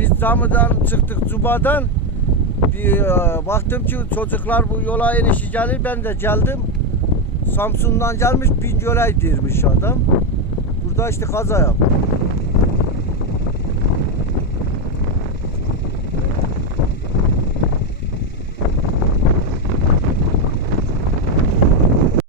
Biz camıdan çıktık Zuba'dan. Bir, e, baktım ki çocuklar bu yola inişi. Ben de geldim. Samsun'dan gelmiş Bingöl'e dirmiş adam. Burada işte kaza yaptı.